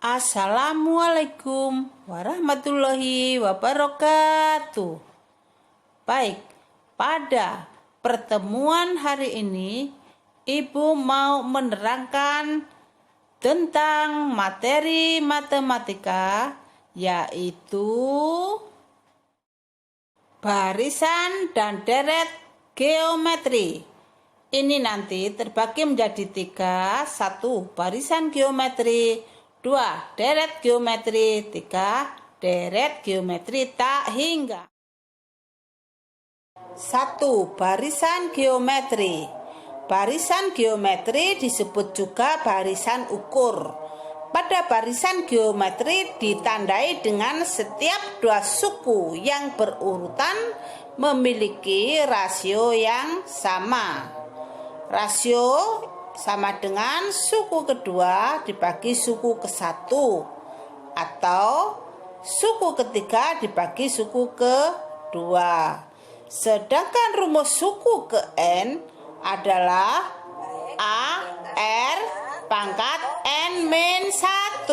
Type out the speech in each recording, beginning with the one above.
Assalamualaikum warahmatullahi wabarakatuh. Baik, pada pertemuan hari ini Ibu mau menerangkan tentang materi matematika, yaitu barisan dan deret geometri. Ini nanti terbagi menjadi 3: 1. Barisan geometri, 2. Deret geometri, 3. Deret geometri tak hingga. 1. Barisan geometri. Barisan geometri disebut juga barisan ukur. Pada barisan geometri ditandai dengan setiap dua suku yang berurutan memiliki rasio yang sama. Rasio sama dengan suku kedua dibagi suku ke-1 atau suku ketiga dibagi suku ke-2. Sedangkan rumus suku ke N adalah A R pangkat N min 1.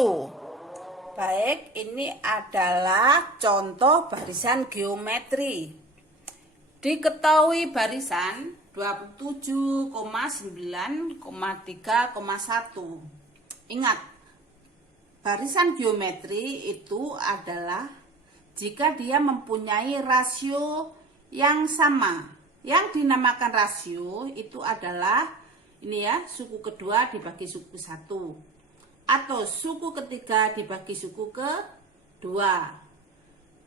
Baik, ini adalah contoh barisan geometri. Diketahui barisan 27,9,3,1. Ingat, barisan geometri itu adalah jika dia mempunyai rasio yang sama. Yang dinamakan rasio itu adalah ini ya, suku kedua dibagi suku 1 atau suku ketiga dibagi suku ke-2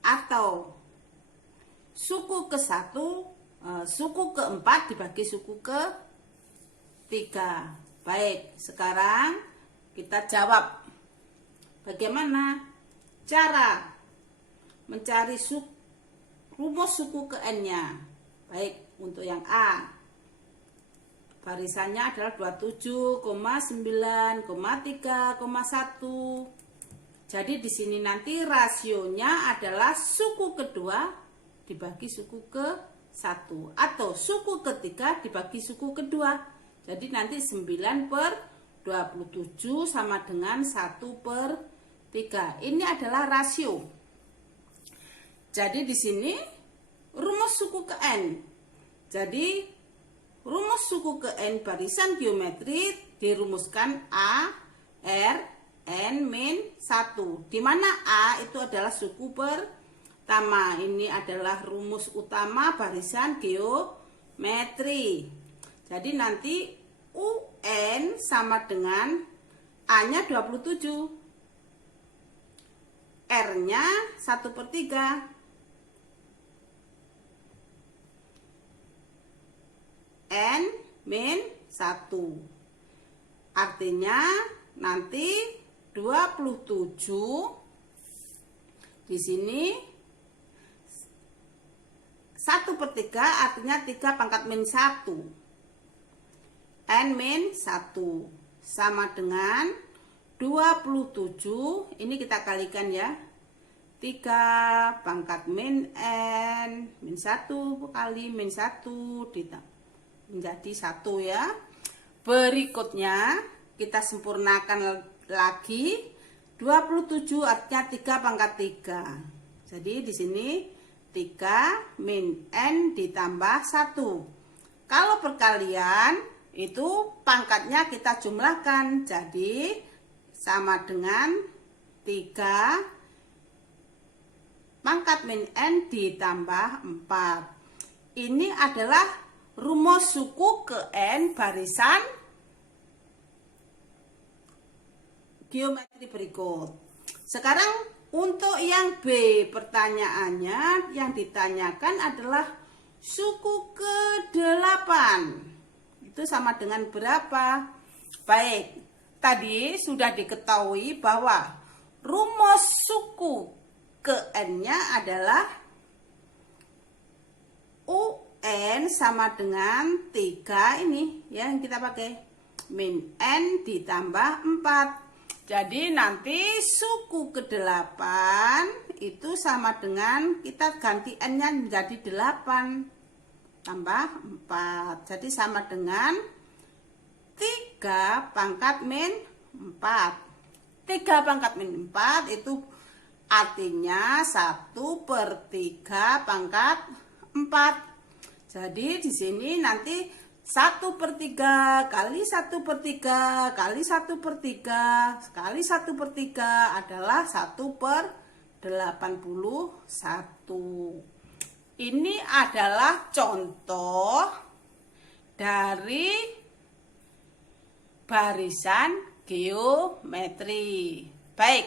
atau suku ke-1 suku ke-4 dibagi suku ke-3. Baik, sekarang kita jawab bagaimana cara mencari rumus suku ke N-nya. Baik, untuk yang A, barisannya adalah 27,9,3,1. Jadi di sini nanti rasionya adalah suku kedua dibagi suku ke-1 atau suku ketiga dibagi suku kedua. Jadi nanti 9/27 sama dengan 1/3. Ini adalah rasio. Jadi di sini rumus suku ke N. Jadi rumus suku ke N barisan geometri dirumuskan A R N min 1, di mana A itu adalah suku pertama. Ini adalah rumus utama barisan geometri. Jadi nanti UN sama dengan A-nya 27, R-nya 1/3, N min 1. Artinya nanti 27 di sini 1/3 artinya 3 pangkat min 1. N min 1 sama dengan 27. Ini kita kalikan ya. 3 pangkat min N min 1 kali min 1 menjadi 1 ya. Berikutnya kita sempurnakan lagi. 27 artinya 3 pangkat 3. Jadi di sini 3 min N ditambah 1. Kalau perkalian itu pangkatnya kita jumlahkan. Jadi sama dengan 3 pangkat min N ditambah 4. Ini adalah rumus suku ke N barisan geometri berikut. Sekarang untuk yang B, pertanyaannya yang ditanyakan adalah suku ke-8. Itu sama dengan berapa? Baik, tadi sudah diketahui bahwa rumus suku ke N-nya adalah UN sama dengan 3 ini ya, yang kita pakai min N ditambah 4. Jadi nanti suku ke-8 itu sama dengan kita ganti N-nya menjadi 8 tambah 4. Jadi sama dengan 3 pangkat min 4. 3 pangkat min 4 itu artinya 1/3 pangkat 4. Jadi di sini nanti 1/3 kali 1/3 kali 1/3 kali 1/3 adalah 1/81. Ini adalah contoh dari barisan geometri. Baik,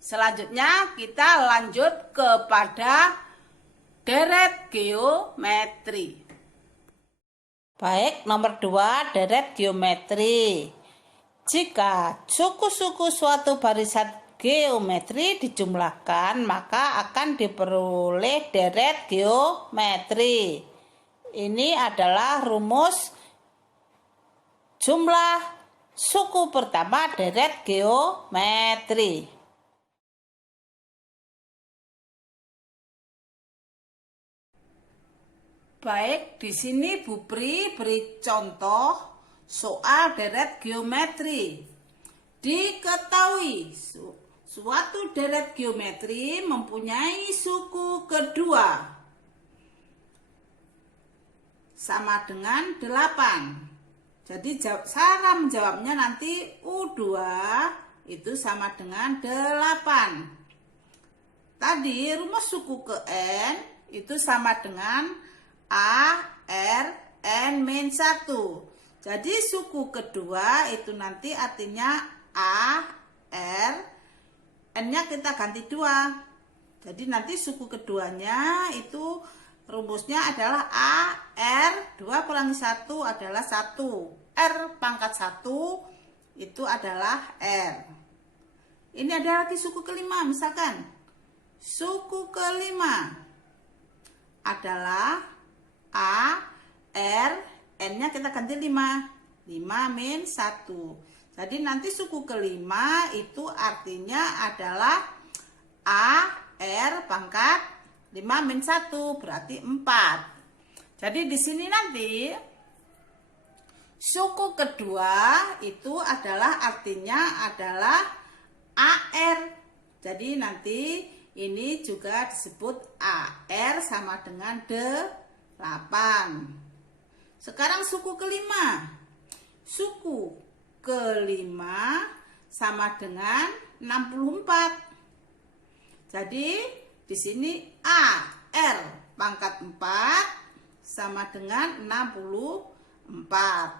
selanjutnya kita lanjut kepada deret geometri. Baik, nomor 2, deret geometri. Jika suku-suku suatu barisan geometri dijumlahkan, maka akan diperoleh deret geometri. Ini adalah rumus jumlah suku pertama deret geometri. Baik, di sini Bu Pri beri contoh soal deret geometri. Diketahui suatu deret geometri mempunyai suku kedua sama dengan 8. Jadi cara menjawabnya nanti U2 itu sama dengan 8. Tadi rumus suku ke N itu sama dengan A, R, N-1. Jadi suku kedua itu nanti artinya A, R, N-nya kita ganti 2. Jadi nanti suku keduanya itu rumusnya adalah A, R, 2 kurangi 1 adalah 1. R pangkat 1 itu adalah R. Ini ada lagi suku kelima, misalkan. Suku kelima adalah A, R, N-nya kita ganti 5. 5 min 1. Jadi nanti suku kelima itu artinya adalah A, R pangkat 5 min 1 berarti 4. Jadi di sini nanti suku kedua itu adalah artinya adalah AR. Jadi nanti ini juga disebut AR sama dengan 8. Sekarang suku kelima. Suku kelima sama dengan 64. Jadi di sini A, R pangkat 4 sama dengan 64.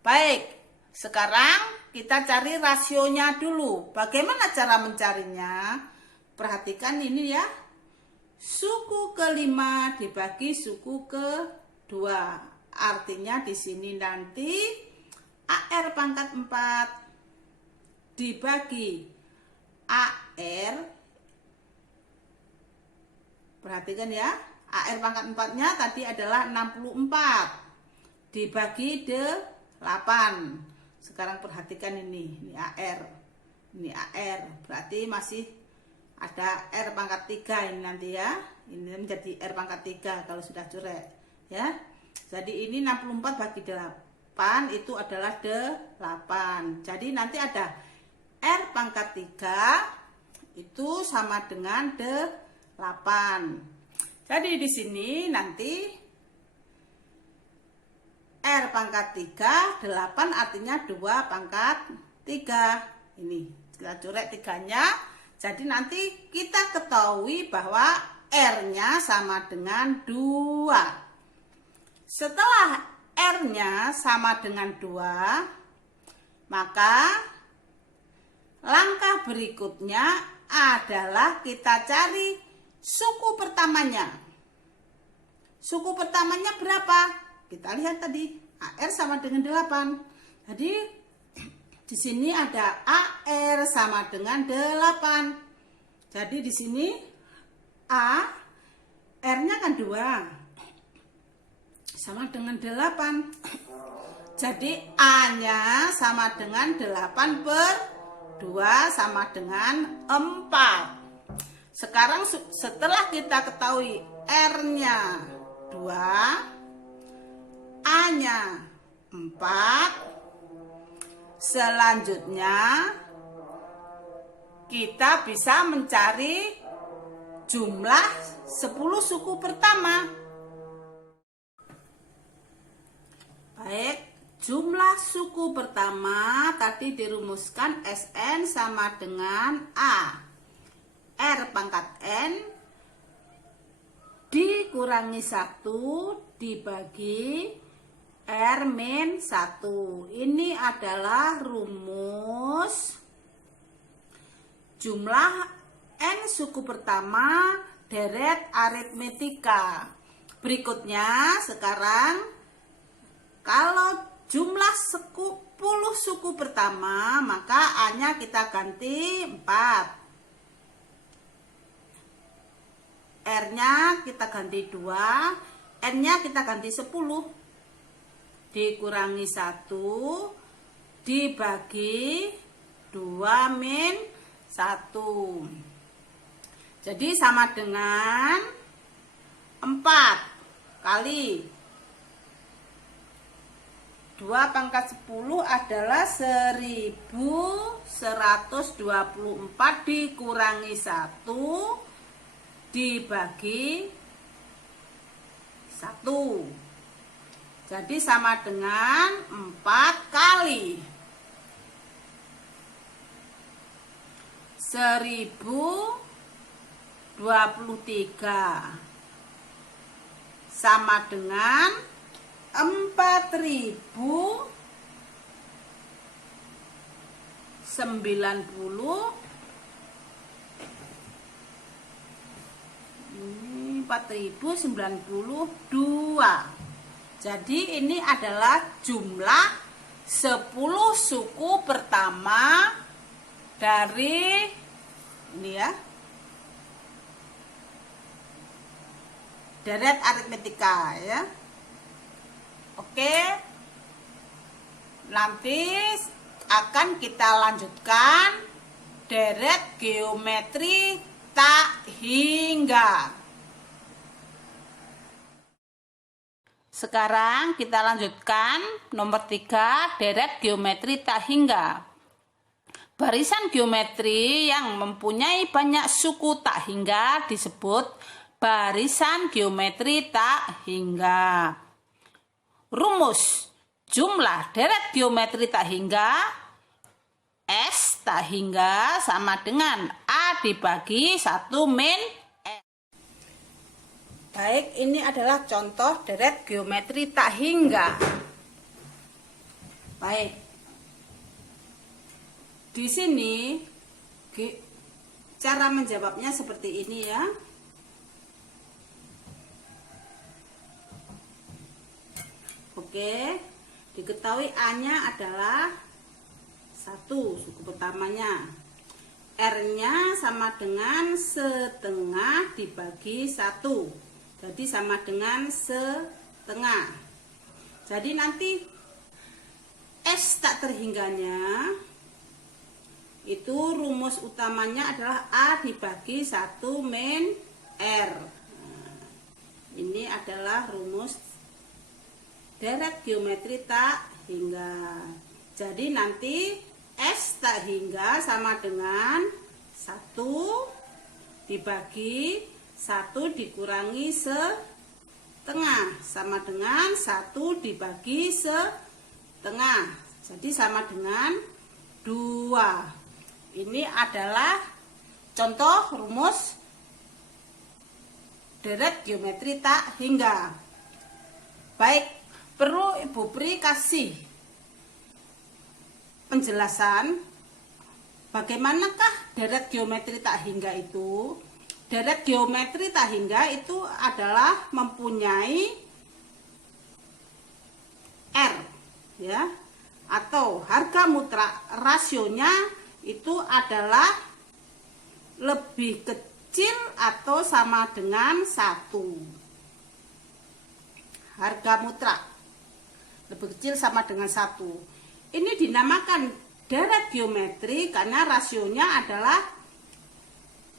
Baik, sekarang kita cari rasionya dulu. Bagaimana cara mencarinya? Perhatikan ini ya. Suku kelima dibagi suku kedua. Artinya di sini nanti AR pangkat 4 dibagi AR. Perhatikan ya, AR pangkat 4-nya tadi adalah 64 dibagi 8. Sekarang perhatikan ini AR. Ini AR, berarti masih ada R pangkat 3 ini nanti ya. Ini menjadi R pangkat 3 kalau sudah coret ya. Jadi ini 64 bagi 8 itu adalah 8. Jadi nanti ada R pangkat 3 itu sama dengan 8. Jadi di sini nanti R pangkat 3 8 artinya 2 pangkat 3. Ini kita coret 3-nya. Jadi nanti kita ketahui bahwa R-nya sama dengan 2. Setelah R-nya sama dengan 2, maka langkah berikutnya adalah kita cari suku pertamanya. Suku pertamanya berapa? Kita lihat tadi, AR sama dengan 8. Jadi di sini ada AR sama dengan 8. Jadi di sini A, R-nya kan 2. Sama dengan 8. Jadi A-nya sama dengan 8/2 sama dengan 4. Sekarang setelah kita ketahui R-nya 2, A-nya 4, selanjutnya kita bisa mencari jumlah 10 suku pertama. Baik, jumlah suku pertama tadi dirumuskan Sn sama dengan A R pangkat N dikurangi 1 dibagi R min 1. Ini adalah rumus jumlah N suku pertama deret aritmetika. Berikutnya sekarang kalau jumlah 10 suku pertama, maka A-nya kita ganti 4. R-nya kita ganti 2, N-nya kita ganti 10. Dikurangi 1, dibagi 2 min 1. Jadi sama dengan 4 kali 2 pangkat 10 adalah 1124 dikurangi 1 dibagi 1. Jadi sama dengan 4 kali 1023 sama dengan 4090. Ini 4092. Jadi ini adalah jumlah 10 suku pertama dari ini ya, deret aritmetika ya. Oke, nanti akan kita lanjutkan deret geometri tak hingga. Sekarang kita lanjutkan nomor 3, deret geometri tak hingga. Barisan geometri yang mempunyai banyak suku tak hingga disebut barisan geometri tak hingga. Rumus jumlah deret geometri tak hingga S tak hingga sama dengan A dibagi 1 min S. Baik, ini adalah contoh deret geometri tak hingga. Baik, di sini cara menjawabnya seperti ini ya. Oke, diketahui A-nya adalah 1 suku pertamanya. R-nya sama dengan setengah dibagi 1. Jadi sama dengan setengah. Jadi nanti S tak terhingganya itu rumus utamanya adalah A dibagi 1 min R. Nah, ini adalah rumus deret geometri tak hingga. Jadi nanti S tak hingga sama dengan 1 dibagi 1 dikurangi setengah sama dengan 1 dibagi setengah. Jadi sama dengan 2. Ini adalah contoh rumus deret geometri tak hingga. Baik, perlu Ibu Pri kasih penjelasan bagaimanakah deret geometri tak hingga itu. Deret geometri tak hingga itu adalah mempunyai R ya, atau harga mutlak rasionya itu adalah lebih kecil atau sama dengan 1. Harga mutlak lebih kecil sama dengan 1. Ini dinamakan deret geometri karena rasionya adalah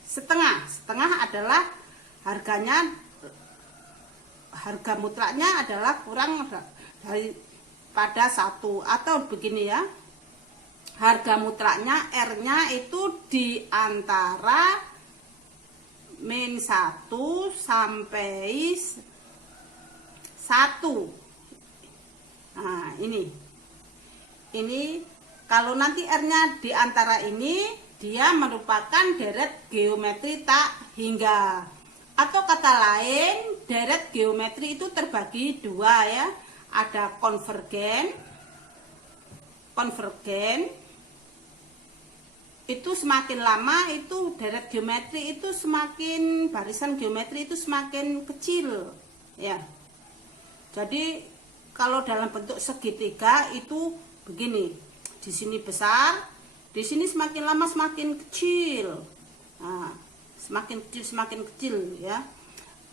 setengah. Setengah adalah harganya, harga mutlaknya adalah kurang daripada 1. Atau begini ya, harga mutlaknya R-nya itu di antara min 1 sampai 1. Nah, ini kalau nanti R-nya di antara ini, dia merupakan deret geometri tak hingga. Atau kata lain, deret geometri itu terbagi dua ya. Ada konvergen. Itu semakin lama itu deret geometri itu semakin, barisan geometri itu semakin kecil ya. Jadi kalau dalam bentuk segitiga itu begini, di sini besar, di sini semakin lama semakin kecil. Nah, semakin kecil ya.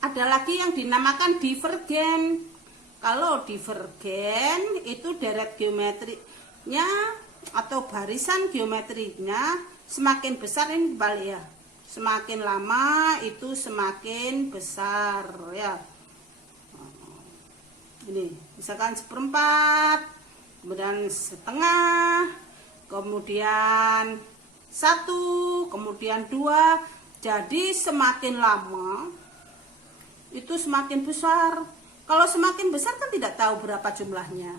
Ada lagi yang dinamakan divergen. Kalau divergen itu deret geometrinya atau barisan geometrinya semakin besar, ini balik ya. Semakin lama itu semakin besar ya. Ini misalkan 1/4, kemudian setengah, kemudian 1, kemudian 2. Jadi semakin lama itu semakin besar. Kalau semakin besar kan tidak tahu berapa jumlahnya.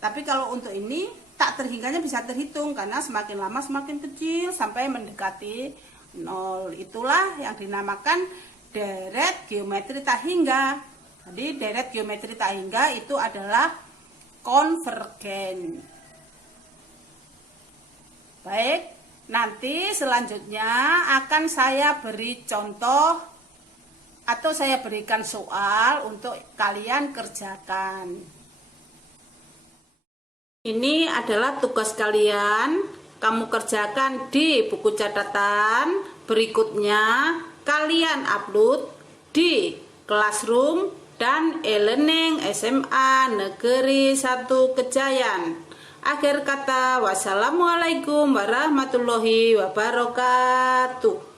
Tapi kalau untuk ini tak terhingganya bisa terhitung, karena semakin lama semakin kecil sampai mendekati 0. Itulah yang dinamakan deret geometri tak hingga. Jadi deret geometri tak hingga itu adalah konvergen. Baik, nanti selanjutnya akan saya beri contoh atau saya berikan soal untuk kalian kerjakan. Ini adalah tugas kalian, kamu kerjakan di buku catatan. Berikutnya kalian upload di Classroom dan e-learning SMA Negeri 1 Kejayan. Akhir kata, wassalamualaikum warahmatullahi wabarakatuh.